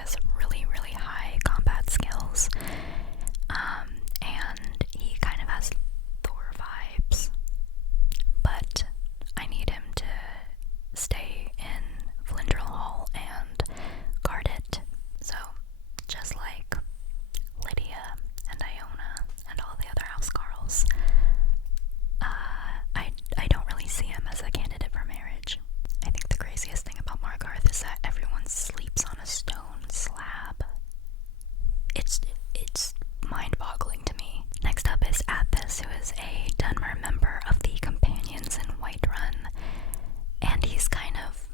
has really, really high combat skills. And he kind of has Thor vibes, but I need him to stay in Flindrel Hall and guard it. So, just like Lydia and Iona and all the other housecarls, I don't really see him as a candidate for marriage. I think the craziest thing about Margarth is that everyone sleeps on a stone slab. It's mind-boggling to me. Next up is Athos, who is a Dunmer member of the Companions in Whiterun, and he's kind of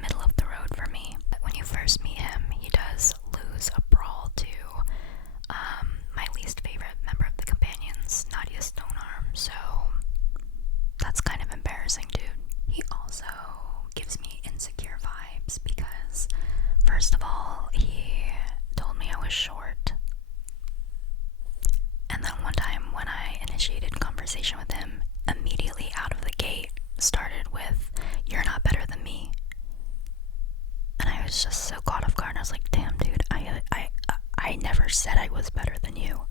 middle of the road for me. But when you first meet him, he does lose a brawl to my least favorite member of the Companions, Nadia Stonearm, so that's kind of embarrassing, dude. He also gives me insecure vibes because, first of all, he told me I was short. And then one time when I initiated conversation with him, immediately out of the gate started with, "You're not better than me." And I was just so caught off guard. I was like, damn, dude, I never said I was better than you.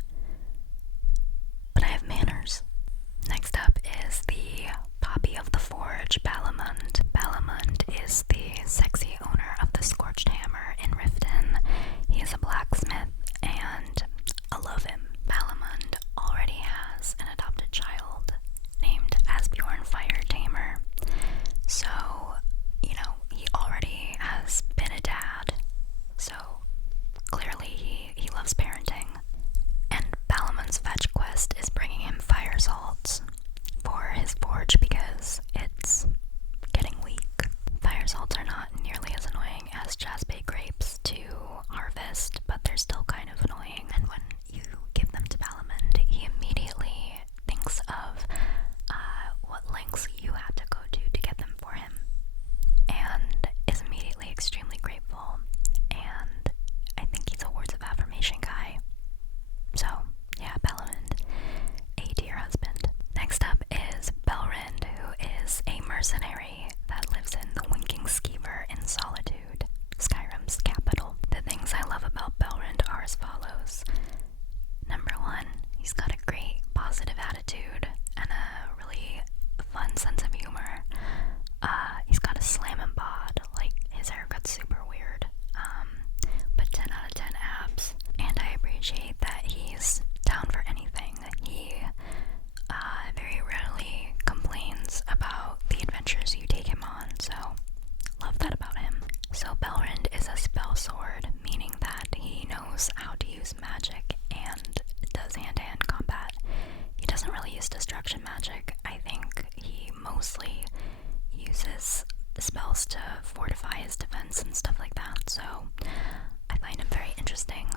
But I have manners. Next up is the Poppy of the Forge, Balamund. Balamund is the sexy owner of the Scorched Hammer in Riften. He is a blacksmith, and I love him. Balamund already has an adopted child named Asbjorn Fire Tamer. So, you know, he already has been a dad. So, clearly he loves parenting. And Balamund's fetch quest is bringing him fire salts for his forge because it's getting weak. Fire salts are not nearly as annoying as jaspay grapes to harvest, but they're still kind of annoying. And when you give them to Balamund, he immediately thinks of what lengths you had to go to get them for him, and is immediately extremely grateful. And I think he's a words of affirmation guy. So, yeah, Balamund, A tier husband. Next up is Belrind, who is a mercenary that lives in the Winking Skeever in Solitude, Skyrim's capital. The things I love about Belrind are as follows. Number one, he's got a great positive attitude and a really fun sense of humor. He's got a slammin' bod, like his haircut's super weird, but 10 out of 10 abs. And I appreciate that he's down for anything. He very rarely complains about the adventures you take him on, so love that about him. So Belrind is a spell sword, meaning that he knows how to use magic and does hand-to-hand combat. He doesn't really use destruction magic. I think he mostly uses spells to fortify his defense and stuff like that, so I find him very interesting.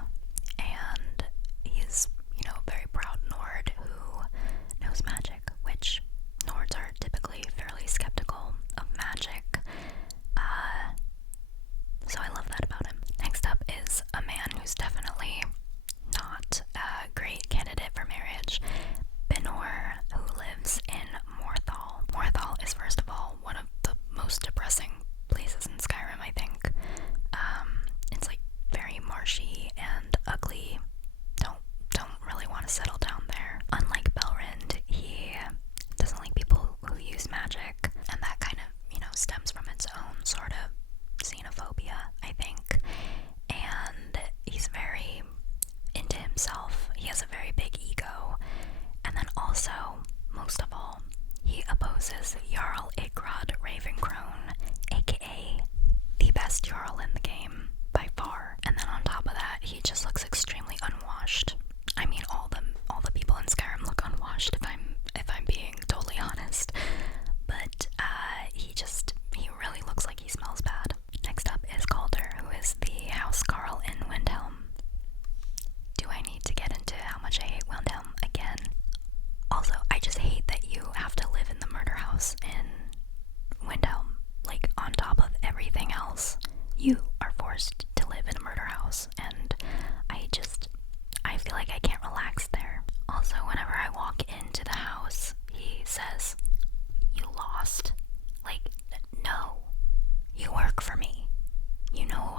And he's, you know, a very proud Nord who knows magic, which Nords are typically fairly skeptical of magic. So I love that about him. Next up is a man who's definitely not a great candidate for marriage, Benor, who lives in Morthal. Morthal is, first of all, one of the most depressing places in Skyrim, I think. It's like very marshy and ugly. Don't really want to settle down there. Unlike Belrind, he doesn't like people who use magic, and that kind of, you know, stems from its own sort of xenophobia, I think. And he's very into himself. He has a very big ego. And then also, most of all, he opposes Jarl Igrod Ravencrone, aka the best Jarl in the game by far. And then on top of that, he just looks extremely unwashed. I mean, all the people in Skyrim look unwashed, if I'm being totally honest. But he really looks like he smells bad. Next up is Calder, who is the housecarl in Windhelm. Do I need to get into how much I hate Windhelm again? Also, I just hate that you have to live in the murder house in Windhelm. Like, on top of everything else, you are forced to live in a murder house, and I feel like I can't relax there. Also, whenever I walk into the house, he says, "You lost." Like, no. You work for me. You know who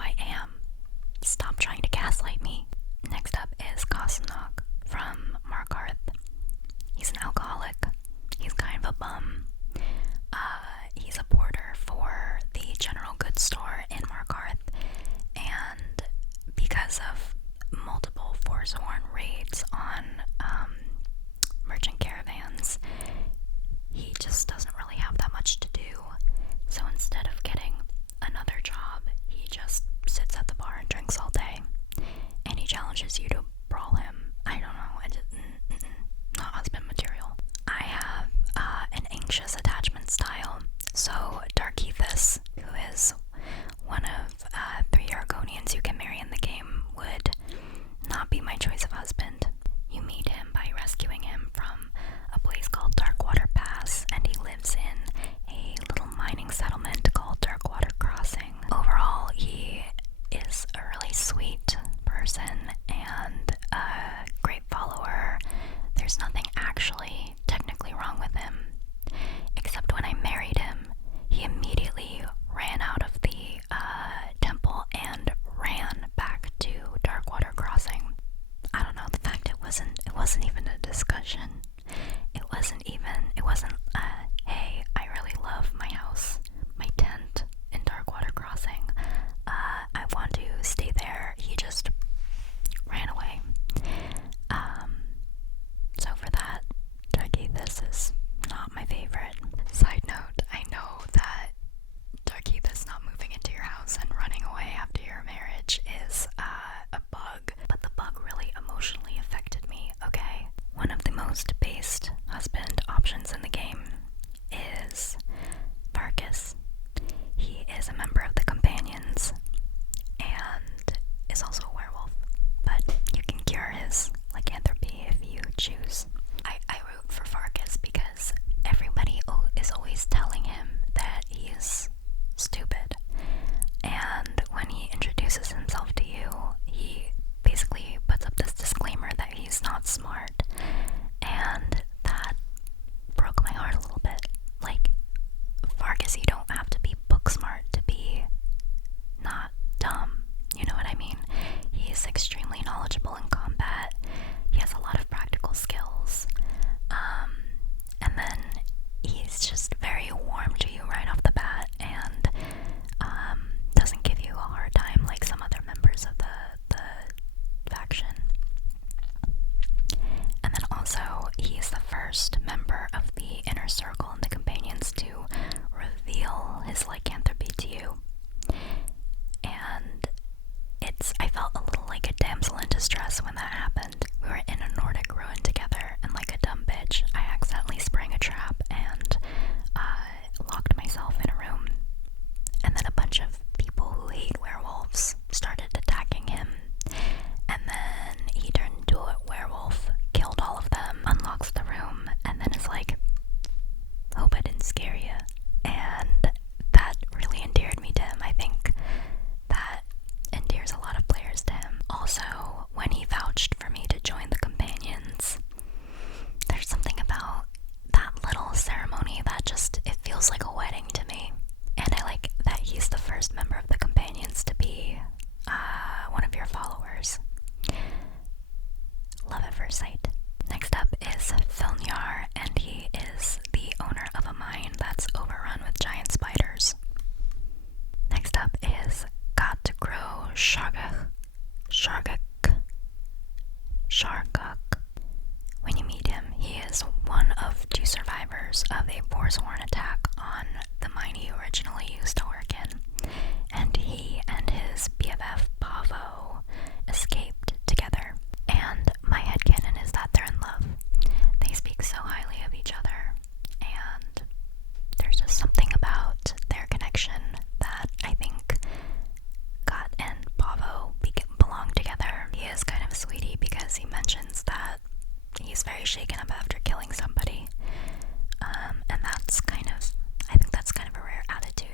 anxious attachment style. So Darkethus, who is one of 3 Argonians you can marry in the game, would not be my choice of husband. You meet him by rescuing him from a place called Darkwater Pass, and he lives in a little mining settlement called Darkwater Crossing. Overall, he is a really sweet person and a great follower. There's nothing actually technically wrong with him, except when I married him, he immediately ran out of the temple and ran back to Darkwater Crossing. I don't know, the fact it wasn't even a discussion. It wasn't hey, I really love my house, my tent in Darkwater Crossing. I want to stay there. He just ran away. So for that, Darkethus is not my favorite. Side note, I know that Darkethus not moving into your house and running away after your marriage is a bug, but the bug really emotionally affected me, okay? One of the most based husband options in the game is Vargas. He is a member of the Companions and is also a werewolf, but you can cure his lycanthropy if you choose. I root for Vargas because everybody is always telling him that he is stupid, and when he introduces himself to you, he basically puts up this disclaimer that he's not smart, and that broke my heart a little bit. Like, Vargas, you don't have to be book smart to be not dumb, you know what I mean? He is extremely knowledgeable in combat, he has a lot of practical skills, and then he's just very warm to you right off the bat, and doesn't give you a hard time like some other members of the faction. And then also, he's the first member of the inner circle and the Companions to reveal his lycanthropy to you. And I felt a little like a damsel in distress when that happened. We were in a Nordic ruin together, and like a dumb bitch, I accidentally sprang a trap and locked myself in a room. And then a bunch of people who hate werewolves started attacking him. And then he turned into a werewolf, killed all of them, unlocks the room, and then is like, hope I didn't scare you. And that really endeared me to him. I think that endears a lot of players to him. Also, when he vouched for me to join the Companions, there's something about that little ceremony that just, it feels like a wedding to me. And I like that he's the first member of the Companions to be one of your followers. Love at first sight. Next up is Filnyar, and he is the owner of a mine that's overrun with giant spiders. Next up is Gatgro Shargak. When you meet him, he is one of 2 survivors of a boar's horn attack on the mine he originally used to work in, and he and his BFF Pavo escaped together. And my headcanon is that they're in love. They speak so highly of each other, and there's just something about their connection that I think Gat and Pavo belong together. He is kind of a sweetie because he mentions that he's very shaken up after killing somebody, and I think that's kind of a rare attitude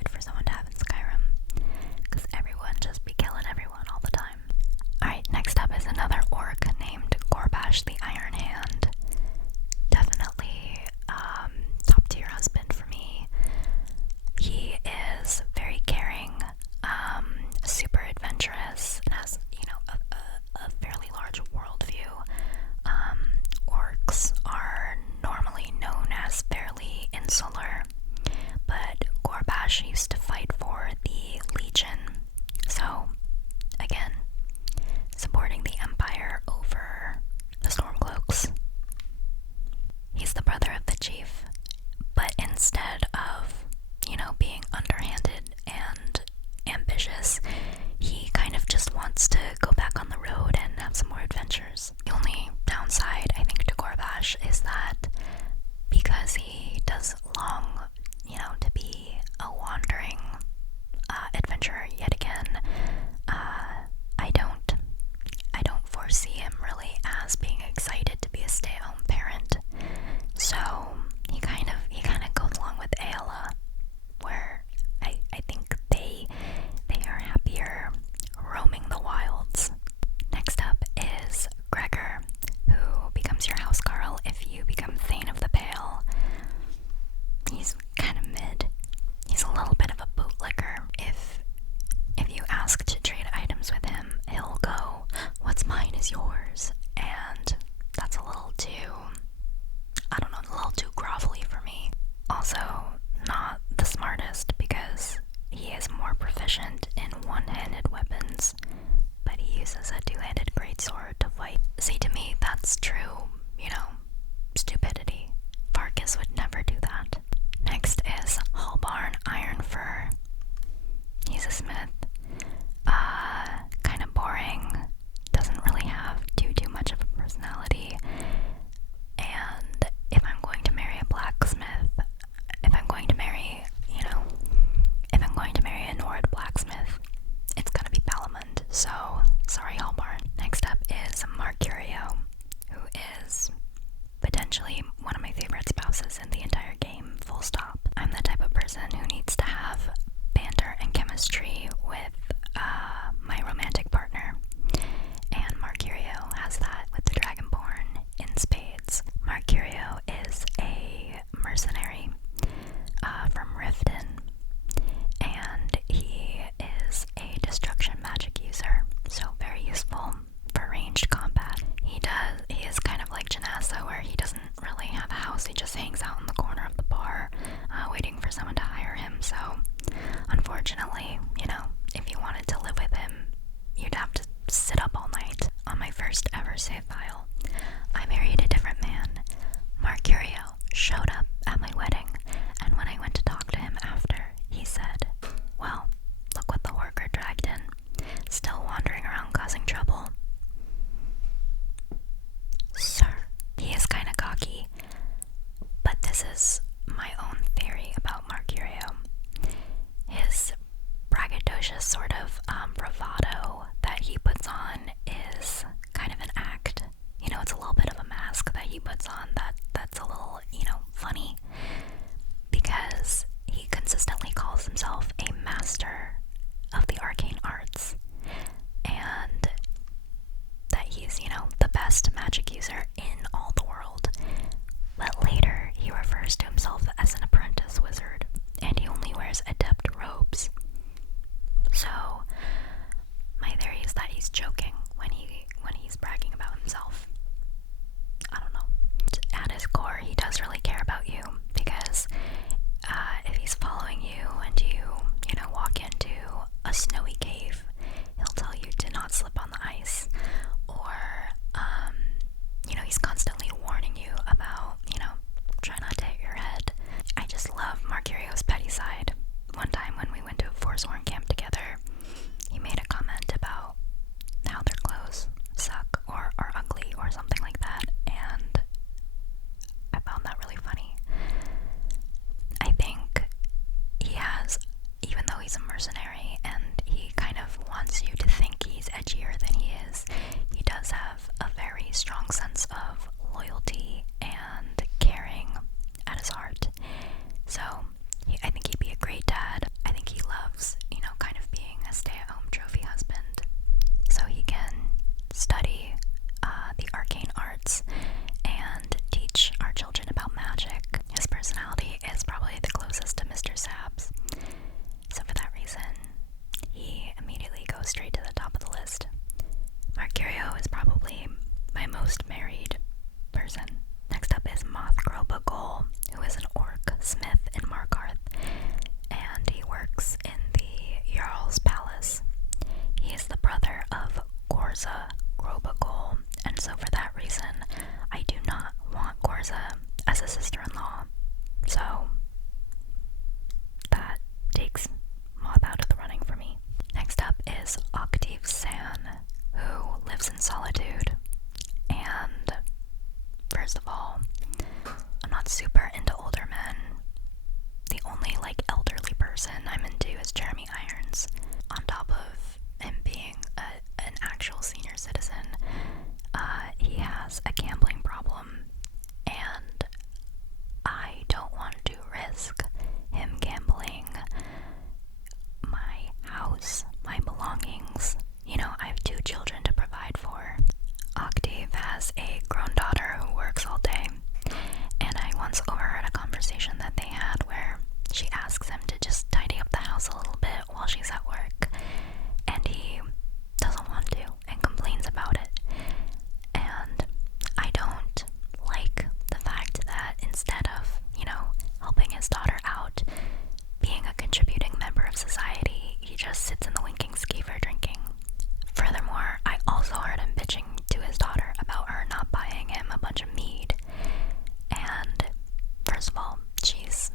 this is my own theory about Mercurio. His braggadocious sort of bravado that he puts on is kind of an act. You know, it's a little bit of a mask that he puts on that's a little, funny, because he consistently calls himself a master of the arcane arts, and that he's, the best magic user in all the world. But later, he refers to himself as an apprentice wizard, and he only wears adept robes. So, my theory is that he's joking when he's bragging about himself. I don't know. At his core, he does really care about you, because if he's following you and you walk into a snowy cave, he'll tell you to not slip on the ice, or he's constantly warning you about, try not to hit your head. I just love Mercurio's petty side. One time when we went to a Forsworn camp together, he made a comment about how their clothes suck or are ugly or something like that, and I found that really funny. I think he has, even though he's a mercenary and he kind of wants you to think he's edgier than he is, he does have a very strong sense of loyalty and caring at his heart. So I think he'd be a great dad. I think he loves, kind of being a stay-at-home trophy husband, so he can study the arcane arts and teach our children about magic. His personality is probably the closest to Mr. Sab's, so for that reason, he immediately goes straight to the top of the list. Mercurio is probably my most married person. Next up is Mothgirl Bagol, who is an orc smith in Markarth, and he works in the Jarl's palace. He is the brother of Gorza Grobagol, and so for that reason, I do not want Gorza as a sister-in-law. So that takes Moth out of the running for me. Next up is Octave San, who lives in solitude. And first of all, I'm not super into older men. The only elderly person I'm into is Jeremy Irons. On top of him being an actual senior citizen, he has a gambling problem, and I don't want to risk him gambling my house, my belongings. I have 2 children to provide for. Octave has a grown daughter who works all day, and I once overheard a conversation that they had where she asks him to just tidy up the house a little bit while she's at work, and he doesn't want to and complains about it. And I don't like the fact that instead of, helping his daughter out, being a contributing member of society, he just sits in the winking skeever drinking. Furthermore, I also heard him bitching to his daughter about her not buying him a bunch of mead. And first of all, she's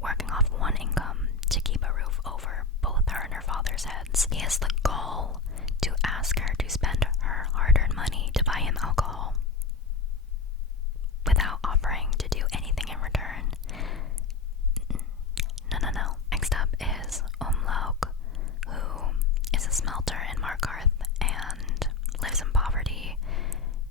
working off one income to keep a roof over both her and her father's heads. He has the gall to ask her to spend her hard-earned money to buy him alcohol without offering to do anything in return. No. Next up is Omlaug, who is a smelter in Markarth and lives in poverty,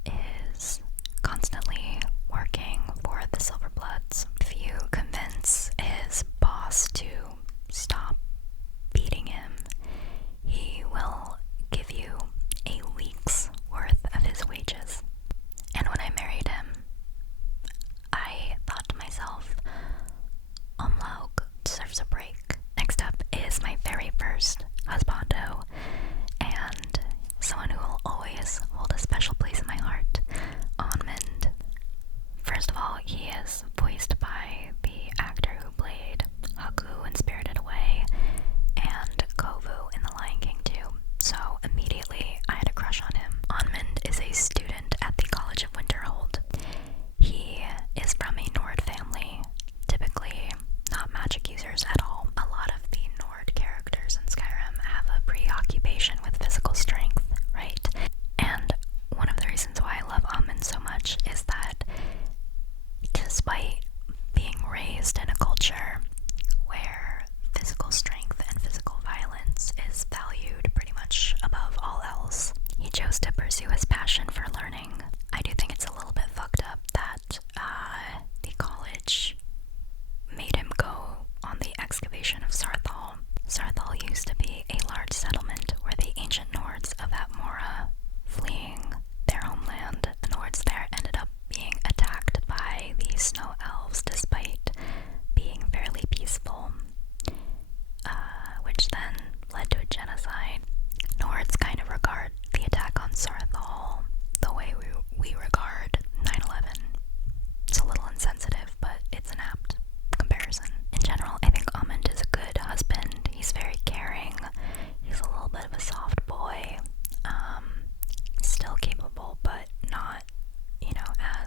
is constantly working for the Silverbloods. If you convince his boss to stop beating him, he will give you a week's worth of his wages. And when I married him, I thought to myself, Omlaug deserves a break. Next up is my very first husbando, and someone who will always hold a special place in my heart, Onmund. First of all, he is voiced by the actor who played Haku in Spirited Away and Kovu in The Lion King 2, so immediately I had a crush on him. Onmund is a student at the College of Winterhold. He is from a Nord family, typically not magic users at all. A lot of the Nord characters in Skyrim have a preoccupation with physical strength, right? And one of the reasons why I love Amund so much is that despite being raised in a culture where physical strength and physical violence is valued pretty much above all else, he chose to pursue his passion for learning. I do think it's a little bit fucked up that the college made him go on the excavation of Sarthal. Sarthal used to be a large settlement where the ancient Nords of Atmora, fleeing their homeland, the Nords there ended up being attacked by the snow elves despite being fairly peaceful, which then led to a genocide. Nords kind of regard the attack on Sarthal the way we regard 9/11. It's a little insensitive, but it's an apt comparison. In general, I think Amund is a good husband. He's very caring. He's a little bit of a soft boy. Still capable, but not,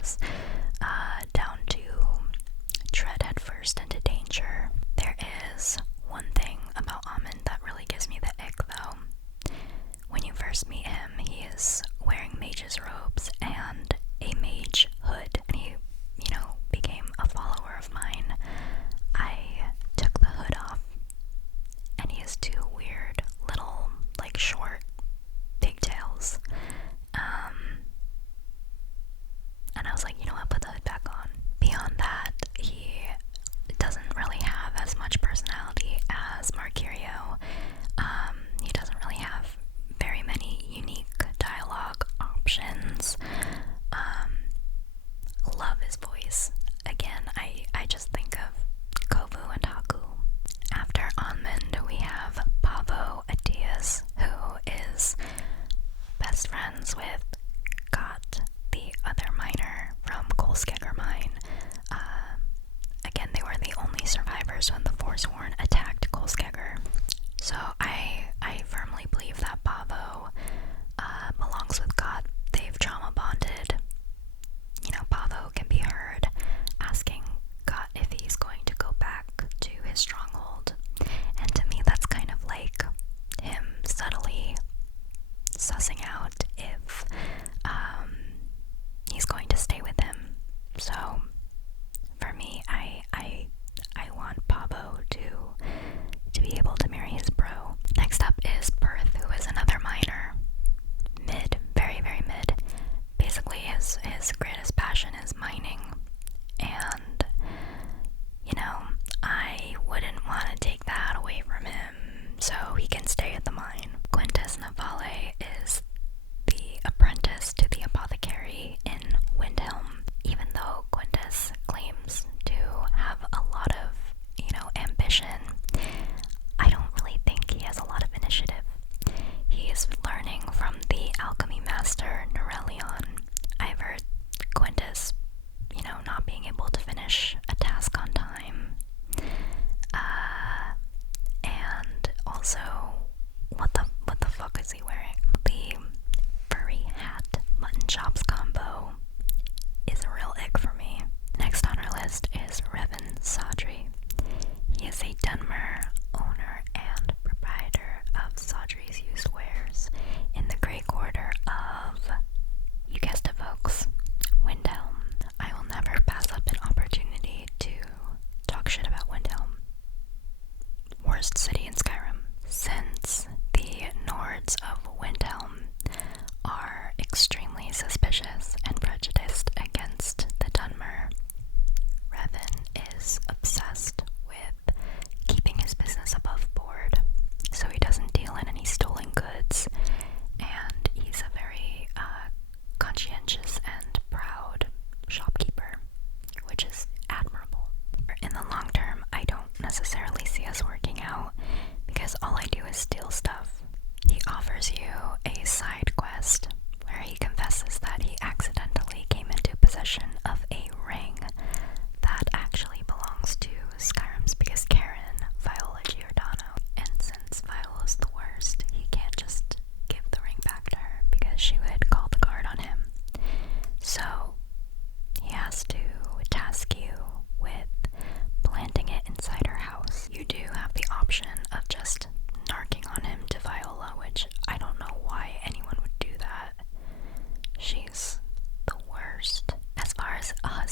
as down to tread headfirst into danger. There is one thing about Amund that really gives me the ick, though. When you first meet him, he is wearing mage's robes and a mage hood, and he, became a follower of mine. I took the hood off, and he has two weird little, short pigtails. And I was like, put the hood back on. Beyond that, he doesn't really have as much personality as Marcurio. He doesn't really have very many unique dialogue options. Love his voice. Again, I just think of Kovu and Haku. After Amund, we have Pavo Atias, who is best friends with Got, the other miner from Kolskegger Mine. Again, they were the only survivors when the Forsworn attacked Kolskegger. So I firmly believe that Pavo belongs with God. They've trauma bonded. Pavo can be heard asking God if he's going to go back to his stronghold. And to me, that's kind of like him subtly sussing out if he's going to stay with him. So for me, I want Pavo to be able to marry his bro. Next up is Perth, who is another miner. Mid, very, very mid. Basically, his greatest passion is mining. And, I wouldn't want to take that away from him, so he can stay at the mine. Quintus Navale is the apprentice to the apothecary in Windhelm. Even though Quintus claims to have a lot of, ambition, I don't really think he has a lot of initiative. He is learning from the alchemy master Norelion. I've heard Quintus, not being able to finish a task on time. And also, what the fuck is he wearing? The furry hat mutton chops combo is a real ick for me. Next on our list is Revan Sadri. He is a Dunmer owner and proprietor of Sadri's used wares in the Grey Quarter of, you guessed it folks, Windhelm. I will never pass up an opportunity to talk shit about Windhelm. Worst city in Skyrim. Since the Nords of Windhelm are extremely suspicious and prejudiced against the Dunmer, Revan is obsessed with keeping his business above board so he doesn't deal in any stolen goods, and he's a very conscientious and proud shopkeeper, which is admirable. In the long term, I don't necessarily see us working out because all I do is steal stuff. He offers you a side quest where he confesses that he accidentally came into possession of a ring that actually belongs to Skyrim's biggest Karen, Viola Giordano. And since Viola's the worst, he can't just give the ring back to her because she would call the guard on him. So he has to task you with planting it inside her house. You do have the option of just narking on him to Viola, which I don't know why anyone would do that. She's the worst. As far as a husband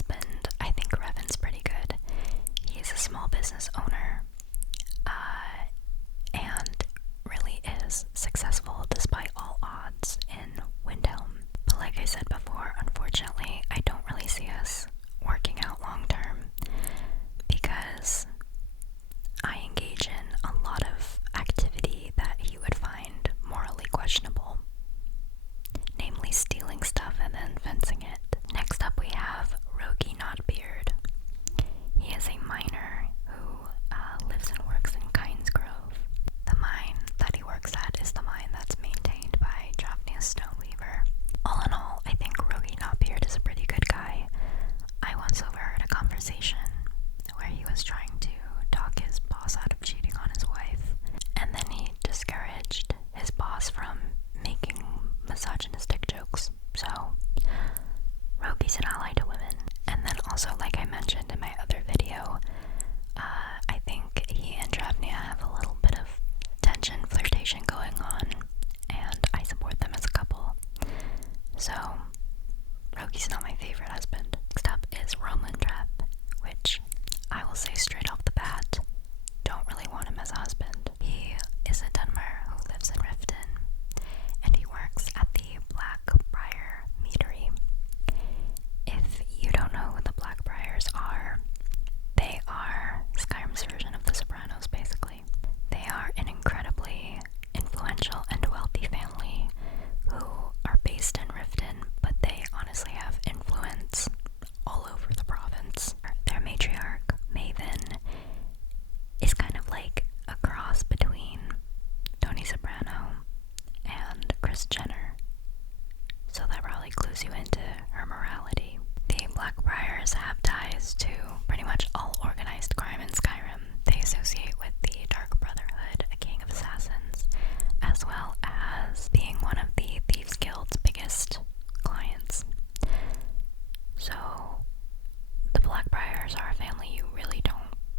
borders are a family you really don't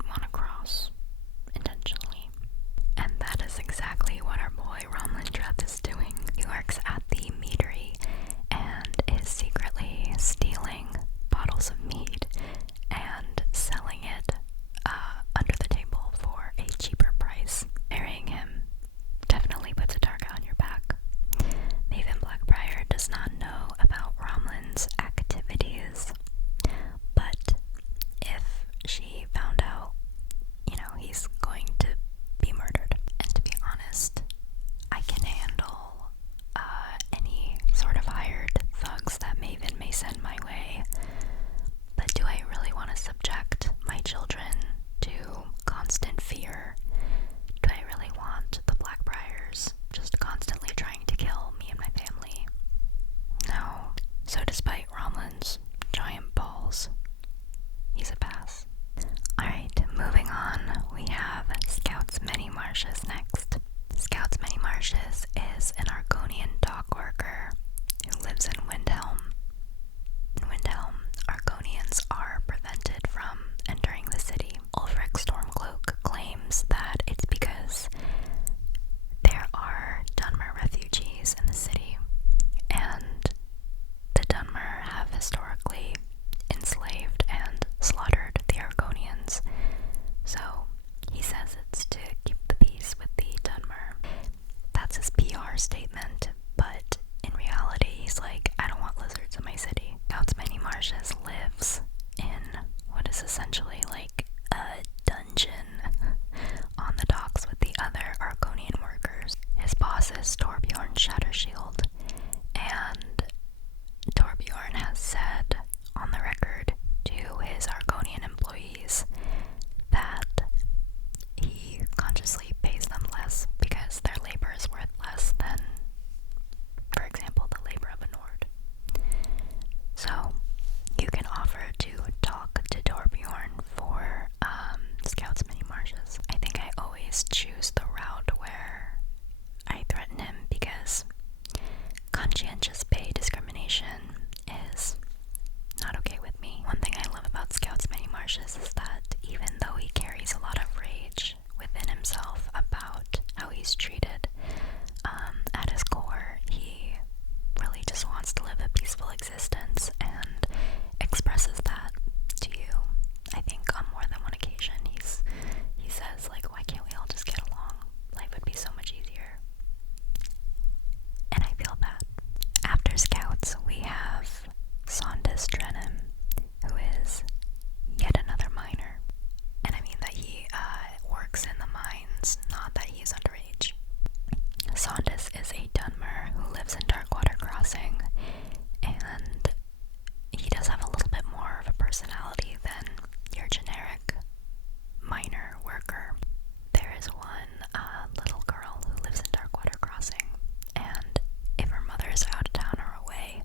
want to cross intentionally. And that is exactly what our boy Romlandreth is doing. He works at the meadery and is secretly stealing bottles of mead and selling it under the table for a cheaper price. Marrying him definitely puts a target on your back. Maven Blackbriar does not know about Romland's activities, but if she found out, he's going to be murdered. And to be honest, I can handle any sort of hired thugs that Maven may send my way, but do I really want to subject my children to constant fear? Do I really want the Blackbriars just constantly trying to kill me and my family? No. So despite Romland's giant balls, he's a pass. Alright, moving on, we have Scouts Many Marshes next. Scouts Many Marshes is an Argonian dock worker who lives in Windhelm. In Windhelm, Argonians are prevented from entering the city. Ulfric Stormcloak claims that it's because there are Dunmer refugees in the city, and the Dunmer have historically enslaved and slaughtered the Argonians, so he says it's to keep the peace with the Dunmer. That's his PR statement, but in reality he's like, I don't want lizards in my city. Scouts Many Marshes lives in what is essentially like a dungeon on the docks with the other Argonian workers. His boss is Torbjorn Shattershield, and Torbjorn has said on the record to his Argonian employees that he consciously pays them less because their labor is worth less than, for example, the labor of a Nord. So you can offer to talk to Torbjorn for Scouts Many Marshes. I think I always choose the route where I threaten him because conscientious pay discrimination is not okay with me. One thing I love about Scouts Many Marshes is that even though he carries a lot of rage within himself about how he's treated, at his core, he really just wants to live a peaceful existence and expresses that to you. I think on more than one occasion he says, like, why can't we all just get along? Life would be so much easier. And I feel that. After Scouts, we have Saunders Drenham, who is yet another miner. And I mean that he works in the mines, not that he's underage. Saunders is a Dunmer who lives in Darkwater Crossing, and he does have a little bit more of a personality than your generic miner worker. There is one little girl who lives in Darkwater Crossing, and if her mother is out of town or away,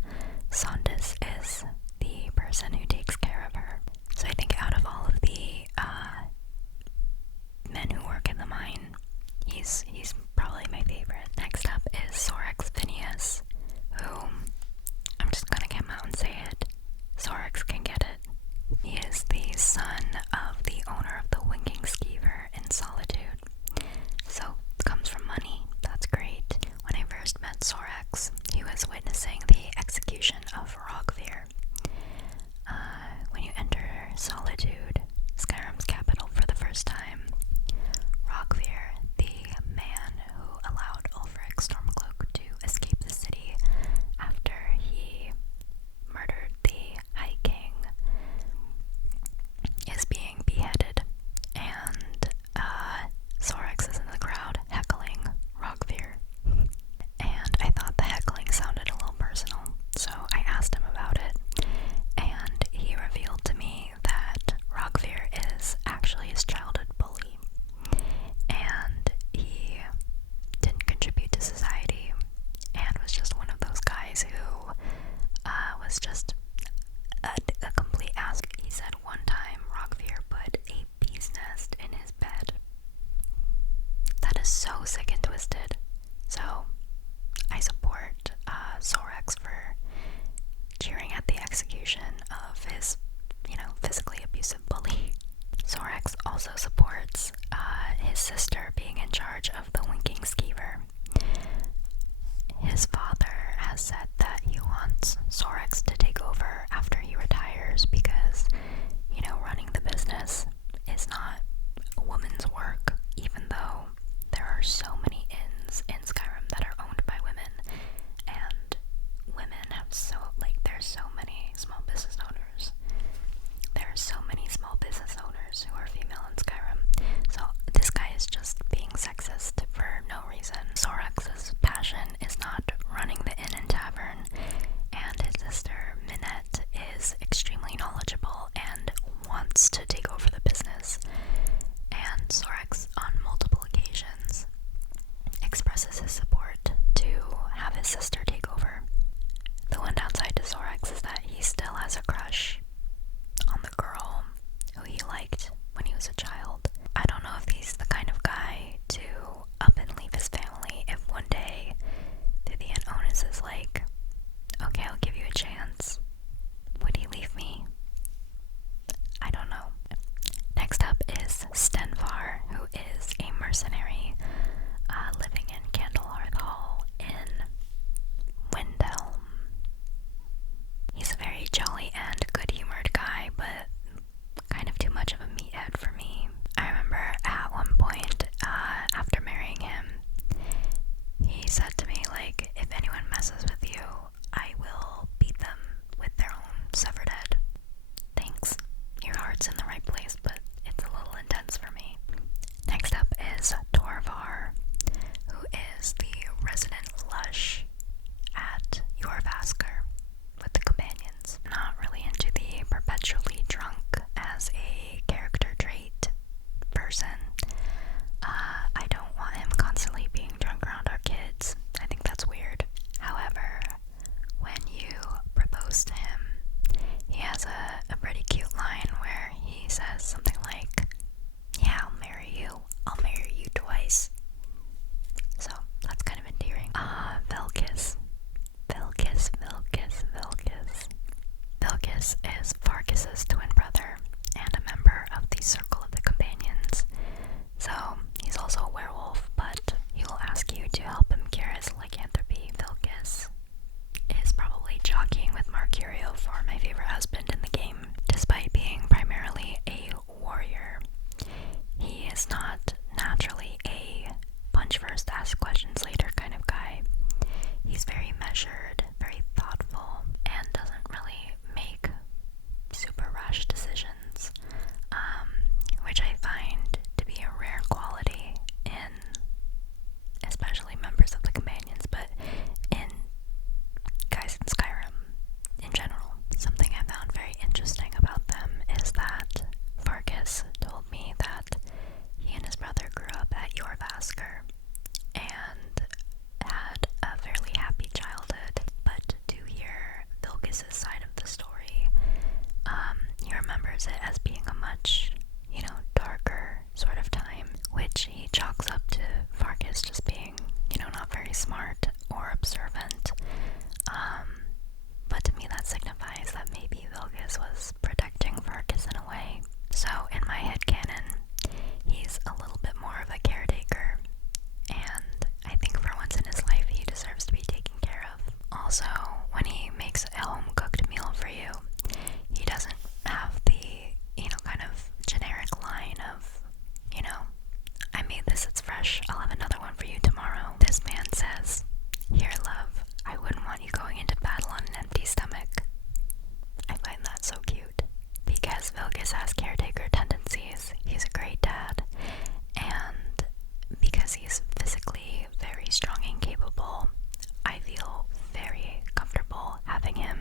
Saunders is the person who takes care of her. So I think out of all of the men who work in the mine, he's probably my favorite. Next up is Sorex Phineas, who, I'm just gonna come out and say it, Sorex can get it. He is the son of the owner of the Winking Skeever in Solitude, so comes from money. That's great. When I first met Sorex, he was witnessing the execution of Rogvir. When you enter Solitude, Skyrim's capital, for the first time, Rogvir, the man who allowed Ulfric Stormcloak to escape the city after he murdered the High King, mercenary living in Candlehearth Hall in Windhelm. He's a very jolly and good-humored guy, but kind of too much of a meathead for me. I remember at one point, after marrying him, he said to me, like, if anyone messes with you, I will beat them with their own severed head. Thanks. Your heart's in the right place, but it's a little intense for me. Next up is Torvar, who is the resident lush at Jorvaskr with the companions. Not really into the perpetually drunk as a character trait person. I don't want him constantly being drunk around our kids. I think that's weird. However, when you propose to him, he has a pretty cute line where he says something like, yeah, I'll marry you. I'll marry you twice. So, that's kind of endearing. Velkis. Velkis. Velkis is Farkis's twin brother and a member of the Circle of the Companions. So, he's also a werewolf, but he will ask you to help him cure his lycanthropy. Velkis is probably jockeying with Mercurio for my favorite husband in the game. Despite being primarily a warrior, he is not naturally a punch first, ask questions later kind of guy. He's very measured, very thoughtful, and doesn't really make super rash decisions, which I find to be a rare quality in especially members of the Companions, but in guys in Skyrim in general. Something I found very interesting about them is that Farkas told me that he and his brother grew up at Jorvaskr and had a fairly happy childhood, but to hear Vilkis' side of the story, he remembers it as being a much, darker sort of time, which he chalks up to Farkas just being, not very smart or observant. But to me that signifies that maybe Vilkis was protecting Farkas in a way. So in my headcanon, he's a little bit more of a caretaker, and I think for once in his life he deserves to be taken care of. Also, when he makes a home-cooked meal for you, he doesn't have the, kind of generic line of, I made this, it's fresh, I'll have another one for you tomorrow. This man says, here, love, I wouldn't want you going into battle on an empty stomach. I find that so cute. Because Vilkis has caretaker tendencies, he's a great dad, and because he's physically very strong and capable, I feel very comfortable having him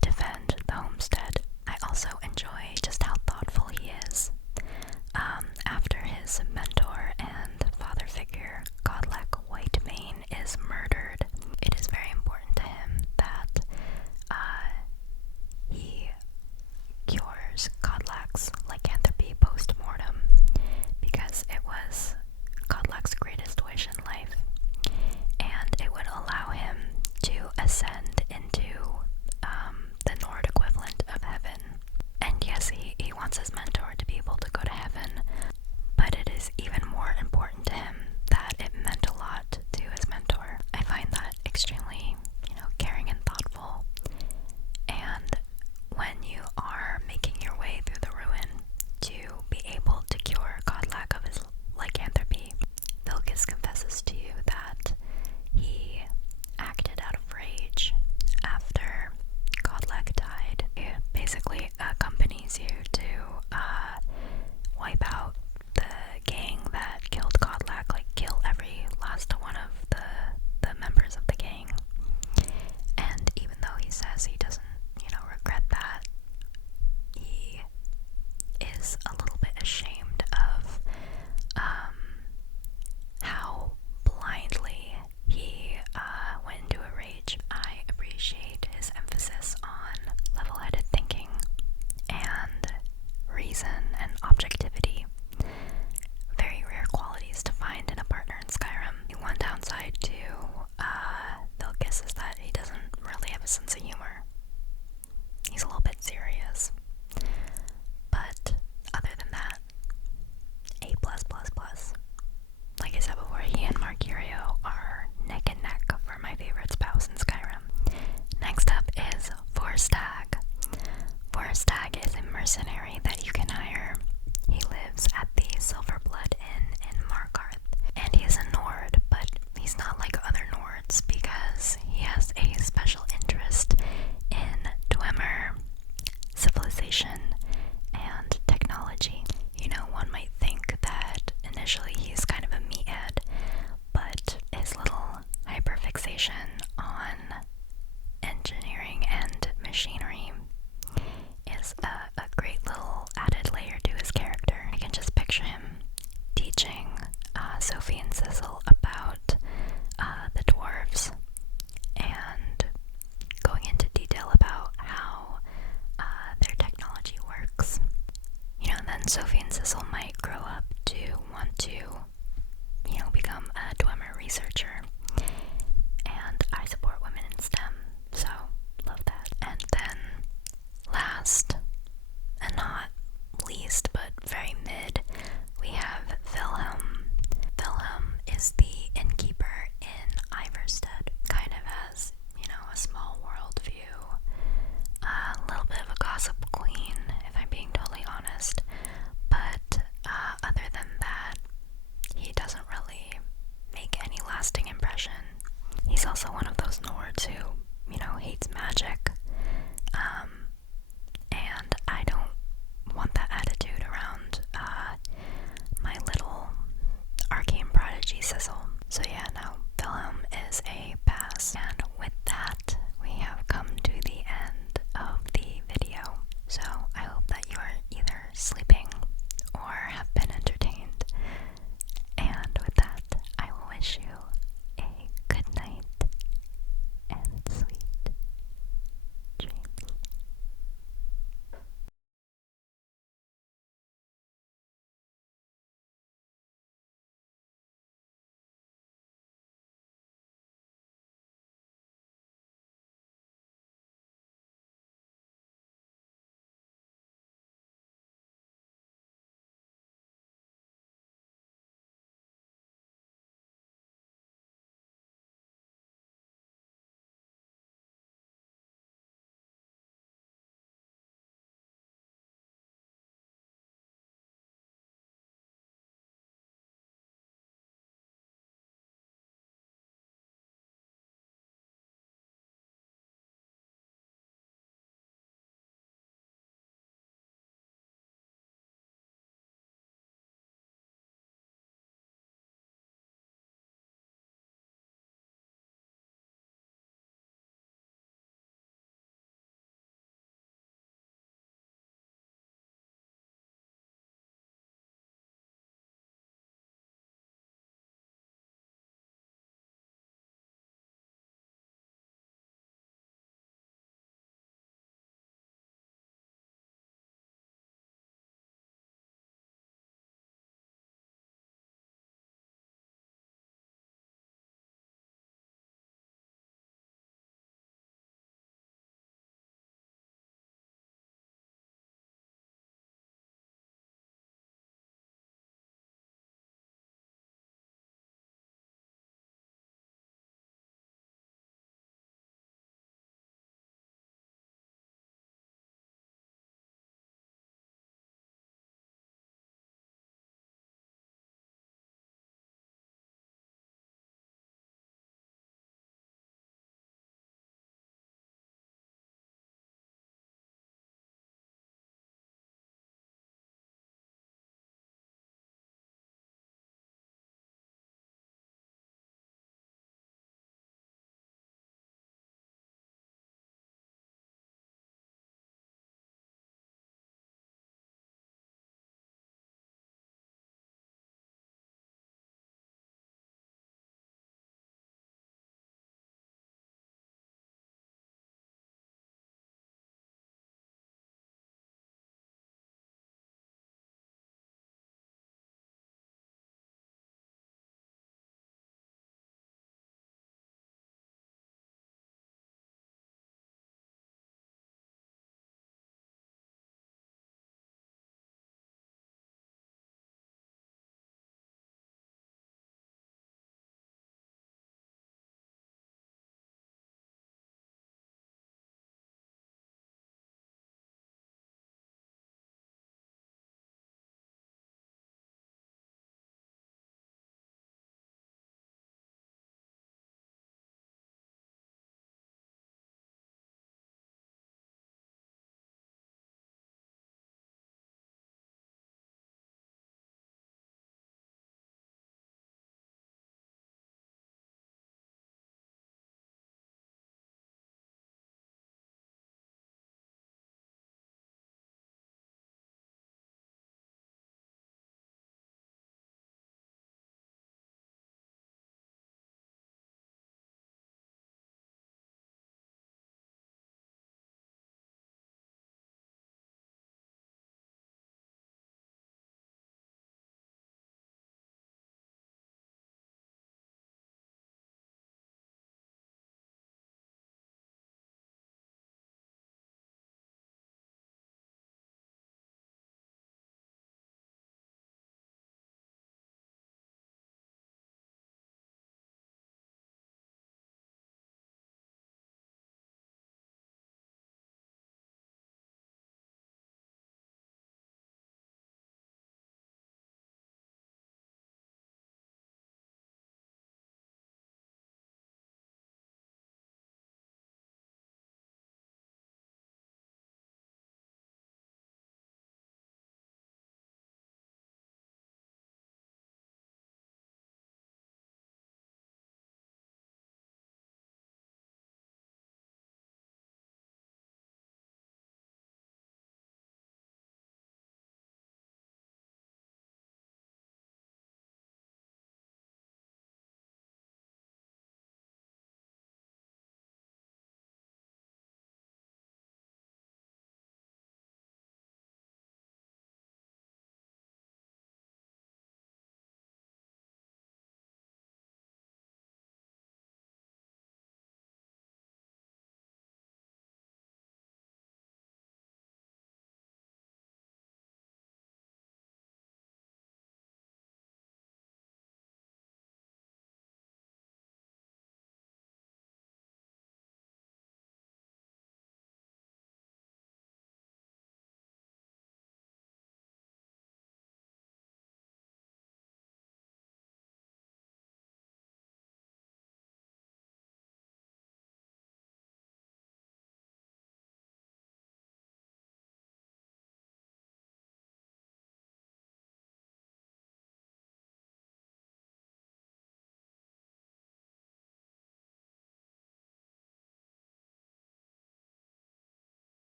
defend the homestead. I also enjoy just how thoughtful he is. After his mentor and father figure, Godlek Whitemane, is murdered, it is very important to him that he cures Godlak's lycanthropy post-mortem, because it was Godlak's greatest wish in life, and it would allow him to ascend into the Nord equivalent of heaven. And yes, he wants his mentor to be able to go to heaven, but it is even more important to him that it meant a lot to his mentor. I find that extremely, caring and thoughtful. And when you are making your way through the ruin to be able to cure Godlak of his lycanthropy, Vilkis confesses to you that he acted out of rage after Godlak died. It basically accompanies you to wipe out the gang that killed Godlak, like kill every last one of the members of the gang. And even though he says he doesn't, regret that, he is a little bit ashamed of how blindly he went into a rage. I appreciate his emphasis on level-headed thinking and reason and objectivity. Very rare qualities to find in a partner in Skyrim. The one downside to Vilkis is that he doesn't really have a sense of humor. He's a little bit serious. But other than that, A+++. conversation on engineering and machinery is a great little added layer to his character. I can just picture him teaching Sophie and Cecil about the dwarves and going into detail about how their technology works. You know, then Sophie and Cecil might grow up to want to, you know, become a Dwemer researcher. And I support women in STEM, so love that. And then last and not least, but very mid, we have Wilhelm. Wilhelm is the innkeeper in Iverstead, kind of has, you know, a small world view, a little bit of a gossip queen, if I'm being totally honest, but other than that, he doesn't really make any lasting impression. He's also one of those Nords who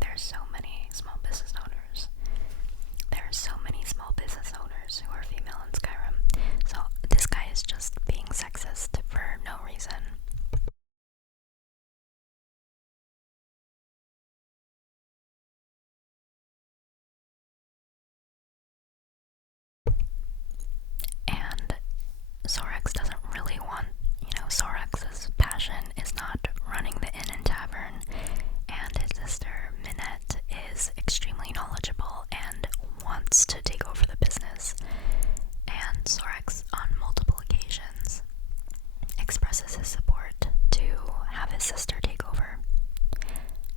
there's so many small business owners. There are so many small business owners who are female in Skyrim. So this guy is just being sexist for no reason. And Sorax doesn't really want, Sorax's passion is not running the inn and tavern, and his sister Minette is extremely knowledgeable and wants to take over the business. And Sorax, on multiple occasions, expresses his support to have his sister take over.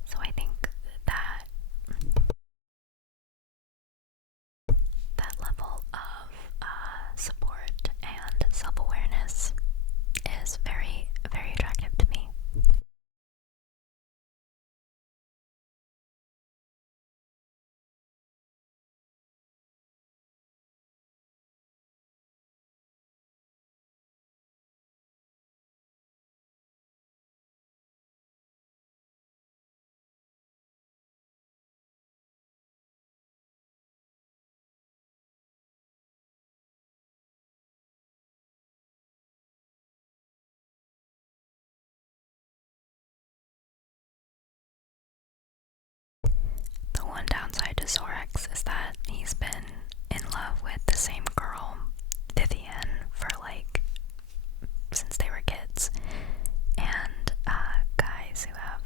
So I think that that level of support and self-awareness is very, very attractive to me. The one downside to Sorax is that he's been in love with the same girl, Vivian, for since they were kids. And guys who have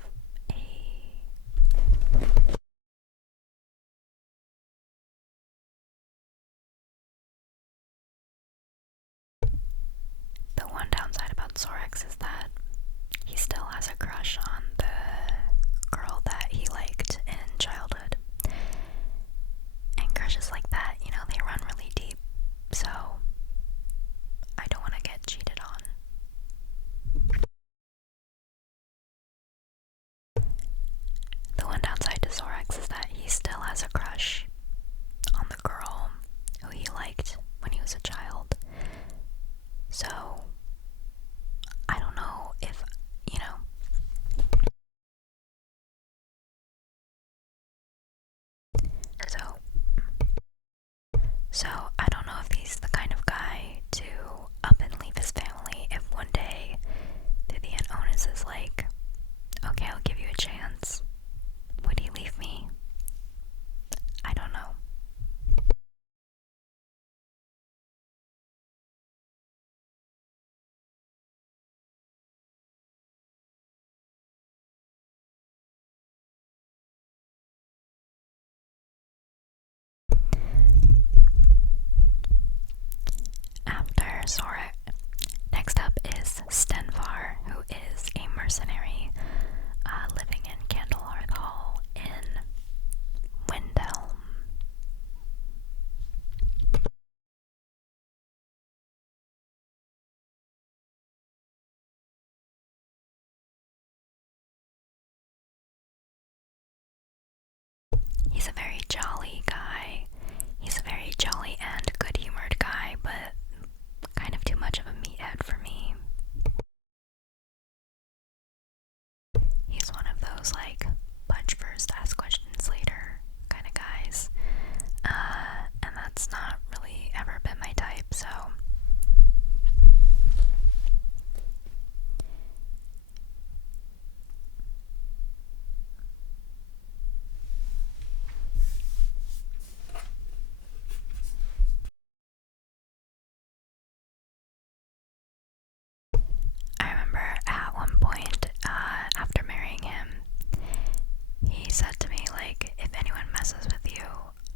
the one downside about Sorax is that he still has a crush on the girl that he liked in childhood. And crushes like that, they run really deep. So I don't want to get cheated on. The one downside to Sorax is that he still has a crush on the girl who he liked when he was a child. So I don't know if, so I don't know if he's the kind of guy to up and leave his family if one day Vivian Onus is like, okay, I'll give you a chance. Would he leave me? I don't know. After Sora, next up is Stenvar, who is a mercenary living in Candlehearth Hall in Windhelm. He's a very jolly guy. He's a very jolly and good-humored guy, but kind of too much of a meathead for me. He's one of those, punch first, ask questions later kind of guys. And that's not really ever been my type, so I remember at one point, after marrying him, he said to me, if anyone messes with you,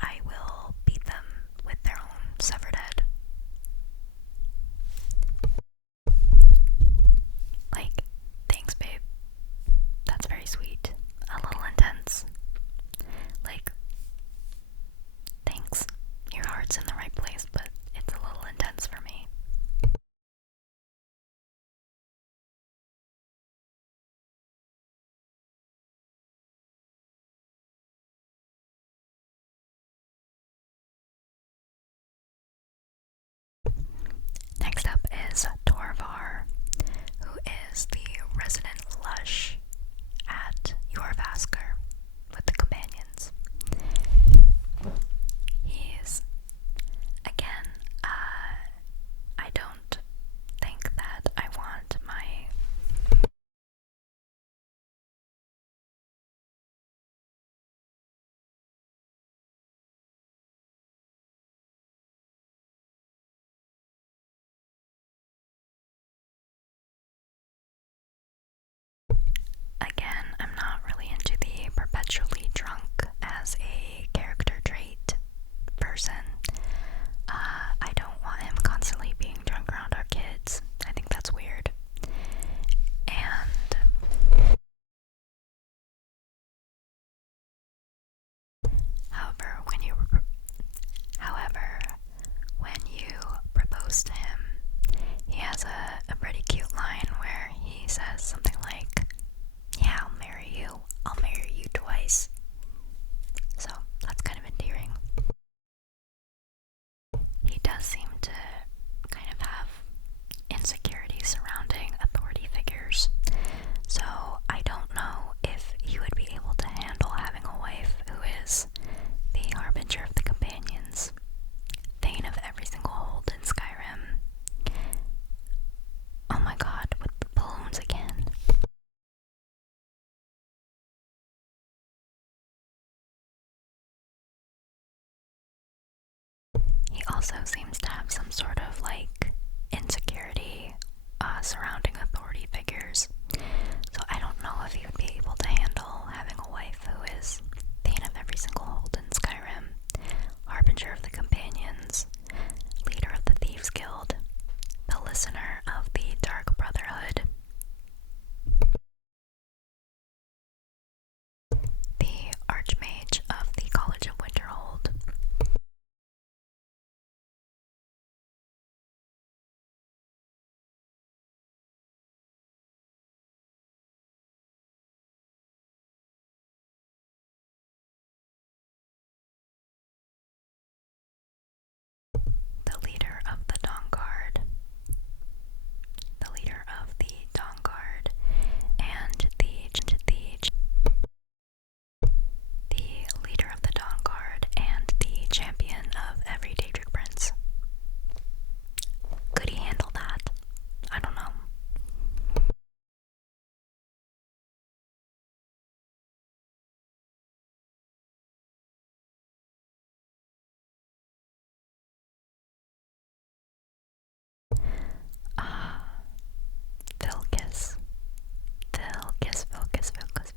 I will beat them with their own severed head. Thanks, babe. That's very sweet. A little intense. Thanks. Your heart's in the right place, but it's a little intense for me. perpetually drunk as a character trait person. I don't want him constantly being drunk around our kids. I think that's weird. And however, when you propose to him, he has a pretty cute line where he says something like, "Yeah, I'll marry you. I'll marry you twice." So that's kind of endearing. He does seem to kind of have insecurities surrounding authority figures. So I don't know if he would be able to handle having a wife who is the harbinger of the companions, Thane of every single hold in Skyrim. Oh my god, with the balloons again. He also seems to have some sort of like insecurity surrounding authority figures. So I don't know if he would be able to handle having a wife who is Thane of every single hold in Skyrim, harbinger of the companions, leader of the Thieves Guild, the listener of the Dark Brotherhood, the Archmage of the College of Winterhold, the leader of the Dawnguard, and the leader of the Dawnguard and the champion of every Daedric prince. Could he handle that? I don't know. Vilkis. Vilkis. Vilkis.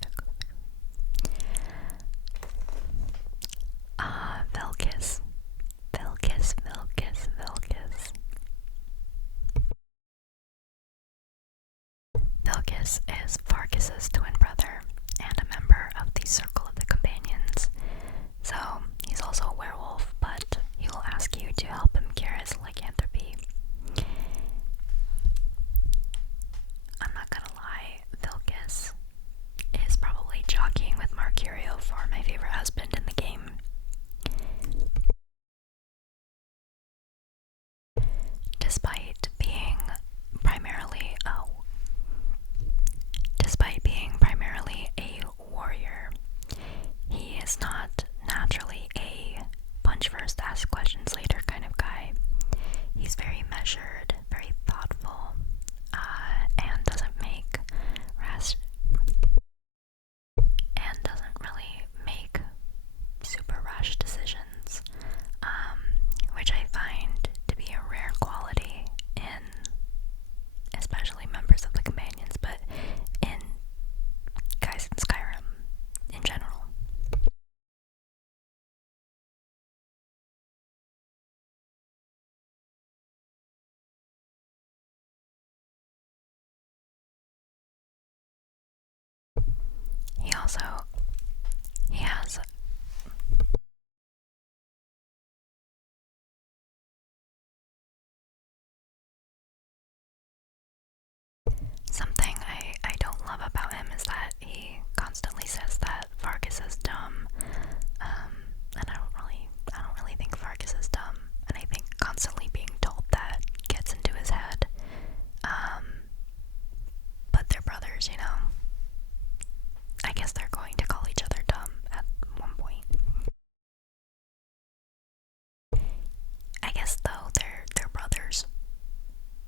Vilkis is Farkis's twin brother and a member of the Circle of the Companions. So he's also a werewolf, but he will ask you to help him cure his lycanthropy. I'm not gonna lie, Vilkis is probably jockeying with Mercurio for my favorite husband in the game. Despite being primarily a warrior, he is not naturally a punch first, ask questions later kind of guy. He's very measured, very thoughtful, and doesn't really make super rash decisions, which I find to be a rare quality in especially members of the companions, but in guys in Skyrim in general. He has something I don't love about him is that he constantly says that Farkas is dumb, and I don't really think Farkas is dumb, and I think constantly being told that gets into his head. But they're brothers, you know. I guess they're going to call each other dumb at one point. I guess though they're brothers.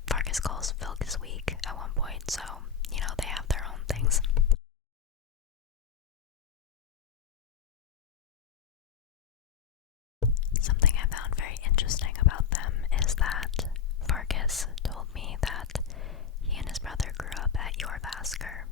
Farkas calls Vilkis weak at one point, so you know they have their own things. Something I found very interesting about them is that Farkas told me that he and his brother grew up at Jorvaskr,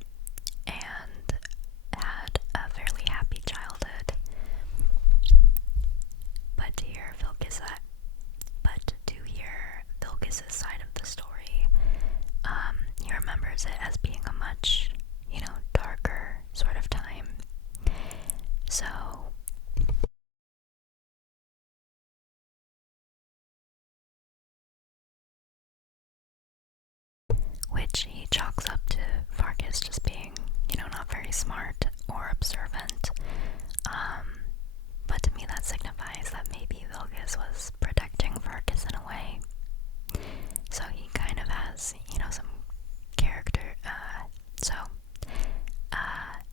is just being, not very smart or observant. But to me that signifies that maybe Vilgus was protecting Farkas in a way. So he kind of has, some character,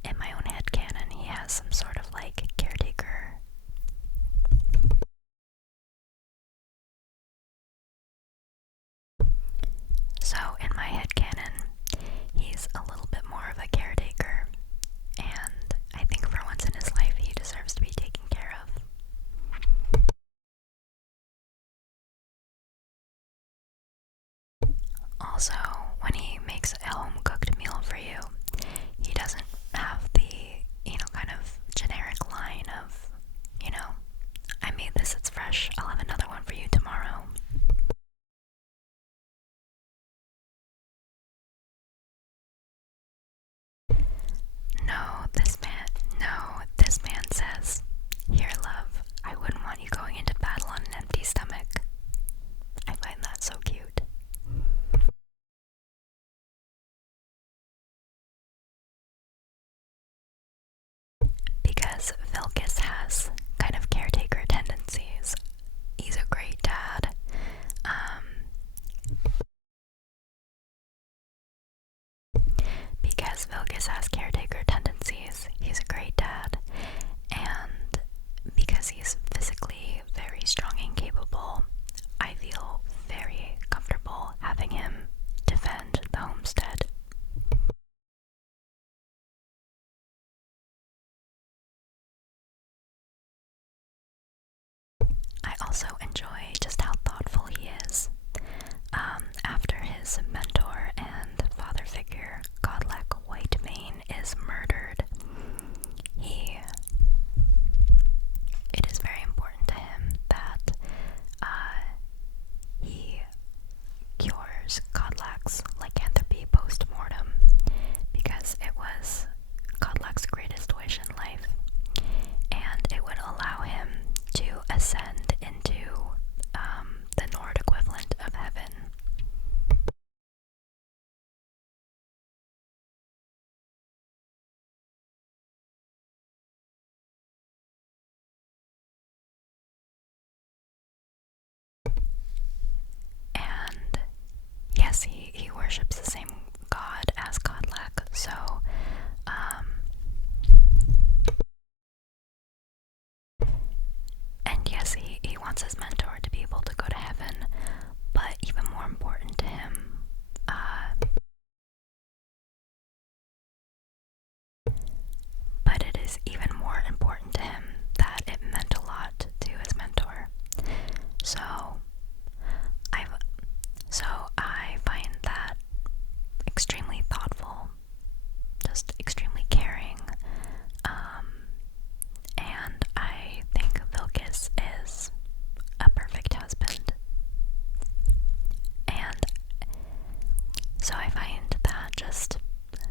in my own head canon, he has some sort of like caretaker. So in my head canon, he's a little bit more of a caretaker, and I think for once in his life he deserves to be taken care of. Also, when he makes a home-cooked meal for you, he doesn't have the, kind of generic line of, I made this, it's fresh, I'll have another one for you tomorrow. This man says, "Here, love, I wouldn't want you going into battle on an empty stomach." I find that so cute. Because Vilgus has kind of caretaker tendencies. He's a great dad. Because Vilgus has caretaker tendencies, he's a great dad. And because he's physically very strong and capable, I feel very comfortable having him defend the homestead. I also enjoy just how thoughtful he is. After his mentor and father figure, Godlek Whitemane, is murdered, it is very important to him that he cures Godlak's lycanthropy post-mortem, because it was Godlak's greatest wish in life, and it would allow him to ascend into the Nord equivalent of heaven. And yes, he worships the same god as Godlak, so and yes, he wants his mentor to be able to go to heaven, but even more important to him, but it is even more important to him that it meant a lot to his mentor. So I find that extremely thoughtful, just extremely caring, and I think Vilgus is a perfect husband. And so I find that just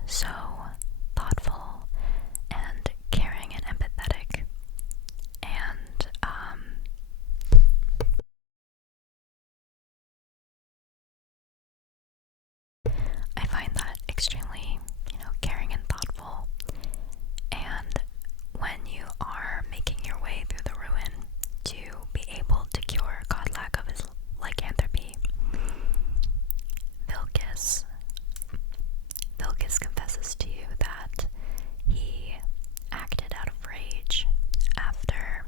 so thoughtful and caring and empathetic, and I find that extremely, caring and thoughtful. And when you are making your way through the ruin to be able to cure Godlak of his lycanthropy, Vilgus confesses to you that he acted out of rage after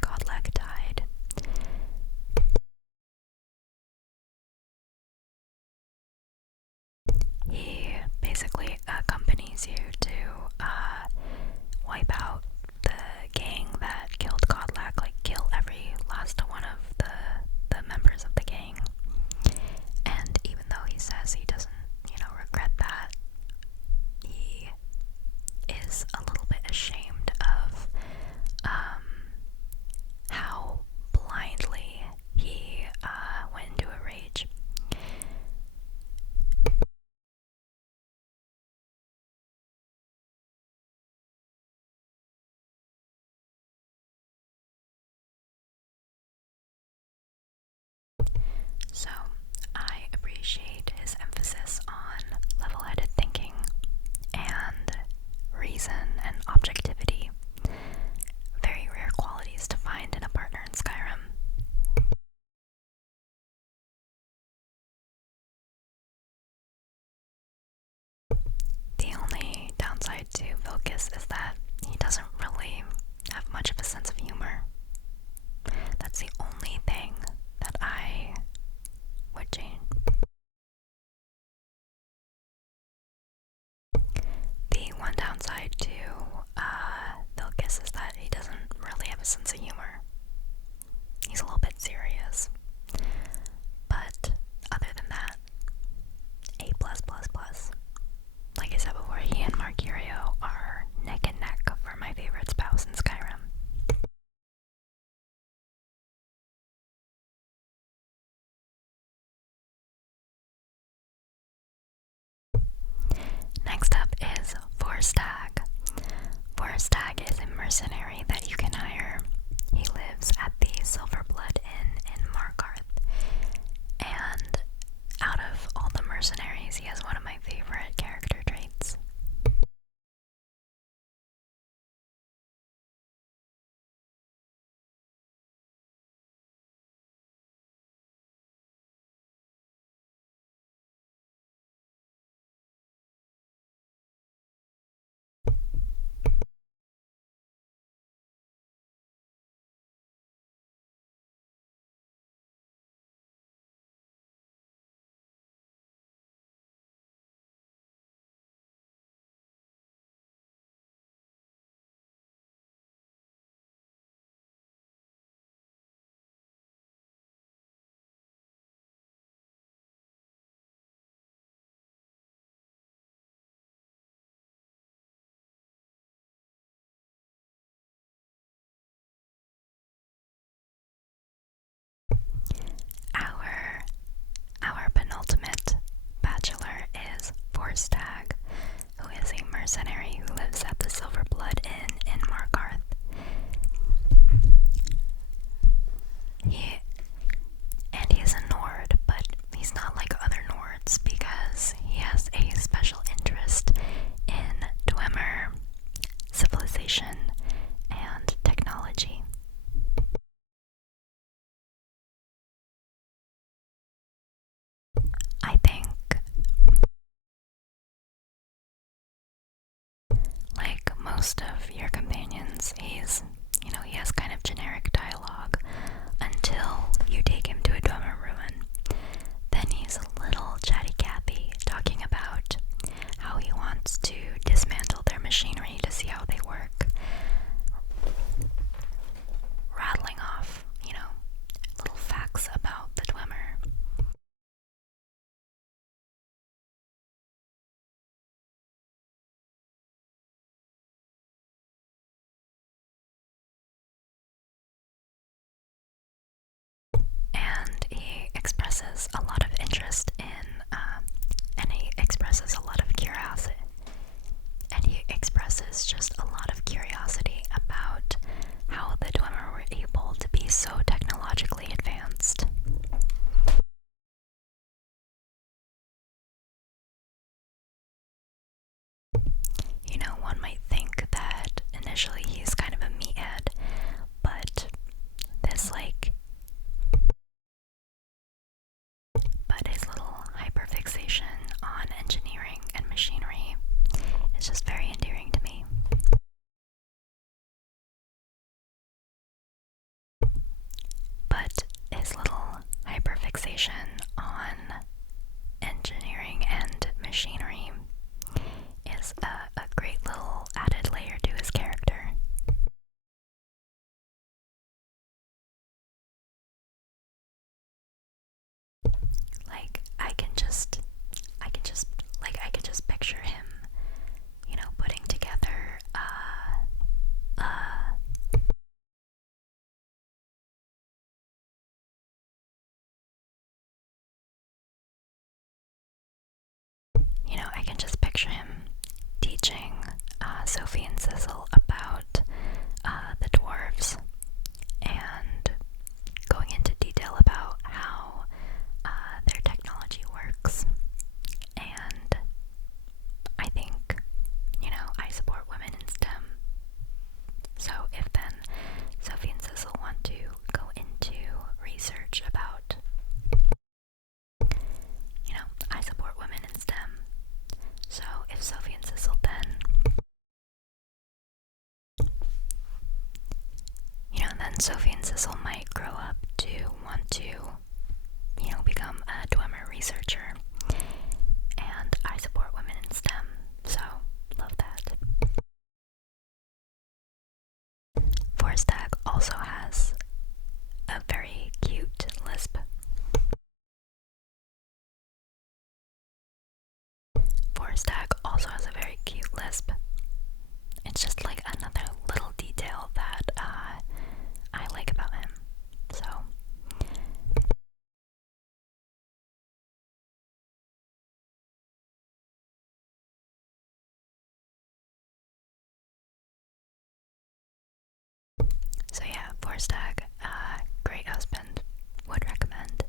Godlak died. He basically accompanies you to wipe out the gang that killed Godlak, like kill every last one of the members of the gang. And even though he says he doesn't, regret that, he is a little bit ashamed of how blindly he went into a rage. So I appreciate his emphasis on level-headed thinking reason and objectivity. Very rare qualities to find in a partner in Skyrim. The only downside to Vilkis is that he doesn't really have much of a sense of humor. That's the only thing that I would change. The one downside to Vilkis is that he doesn't really have a sense of humor. He's a little bit serious. But other than that, A+++. Like I said before, he and Marcurio are neck and neck for my favorite spouse in Skyrim. Next up is Forstag. Forstag is a mercenary that you can hire. He lives at the Silverblood Inn in Markarth. And out of all the mercenaries, he has one of my favorite character traits. Our penultimate bachelor is Forstag, who is a mercenary who lives at the Silverblood Inn in Markarth. He's a Nord, but he's not like other Nords because he has a special interest in Dwemer, civilization, and technology. I think, like most of your companions, he has kind of generic dialogue until you take him to a Dwemer ruin. Then he's a little chatty Cathy, talking about how he wants to dismantle their machinery to see how they work. Rattling off, little facts about the Dwemer. And he expresses a lot of interest and he expresses a lot of curiosity. And he expresses just a lot of curiosity about how the Dwemer were able to be so technologically advanced. One might think that initially he's kind of a meathead, but his little hyperfixation on engineering and machinery is just very endearing to me. But his little hyperfixation on engineering and machinery is a great little added layer to his character. I can just picture him, putting together I can just picture him Sophie and Sissel then. Then Sophie and Sissel might grow up to want to, become a Dwemer researcher. And I support women in STEM, so love that. Forstag also has a very cute lisp. Forstag also has a very cute lisp. It's just like another little detail that I like about him. So yeah, Forstag, great husband, would recommend.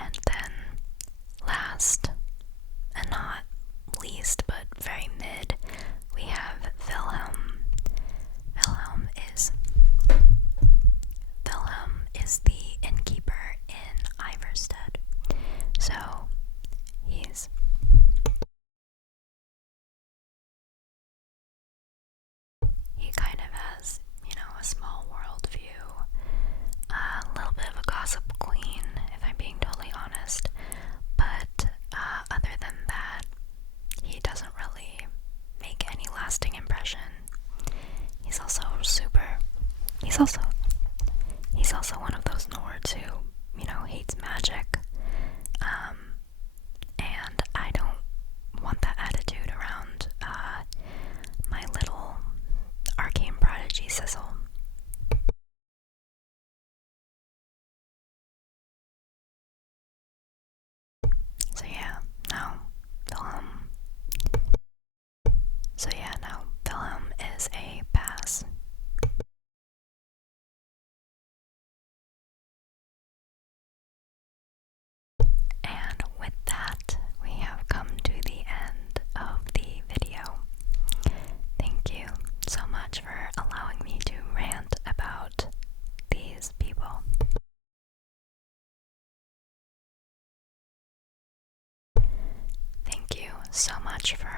And then, last and not least, but very mid, we have Wilhelm. Wilhelm is the innkeeper in Iverstead. So he kind of has, a small world view, a little bit of a gossip queen, if I'm being totally honest. But other than that, he doesn't really make any lasting impression. He's also one of those Nords who, hates magic. And I don't want that attitude around my little arcane prodigy Sissel. So yeah, no, Wilhelm is a pass. And with that, we have come to the end of the video. Thank you so much for allowing me to rant about these people. Thank you so much for